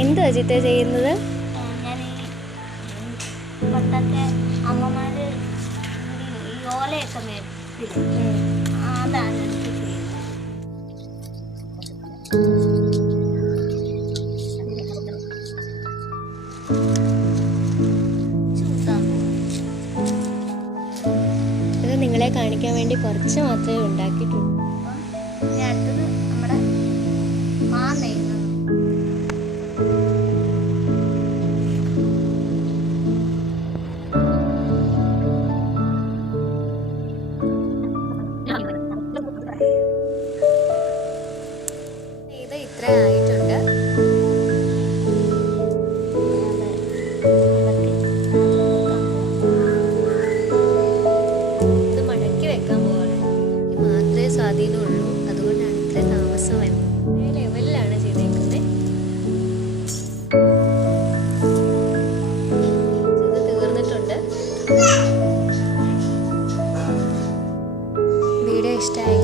എന്ത് അജിത്ത ചെയ്യുന്നത്? ഞാൻ പണ്ടൊക്കെ അമ്മമാർ ഈ ഓലയൊക്കെ മേടിച്ചില്ലേ, അതാണ് എനിക്ക് ചെയ്യുന്നത്. ഇത് നിങ്ങളെ കാണിക്കാൻ വേണ്ടി കുറച്ച് മാത്രമേ ഉണ്ടാക്കിയിട്ടുള്ളൂ. ഇനി അടുത്തത് നമ്മുടെ മാ നെയ്യുന്നത്. ഇത് ഇത്ര ആയിട്ടുണ്ട്. ഇത് മടക്കി വെക്കാൻ പോവാണ്. ഇത് മാത്രമേ സ്വാധീനമുള്ളൂ, അതുകൊണ്ടാണ് ഇത്ര താമസം വരുന്നത്. ഈ ലെവലിലാണ് ചെയ്തേക്കുന്നത്. ഇത് തീർന്നിട്ടുണ്ട്. വീഡിയോ ഇഷ്ടമായി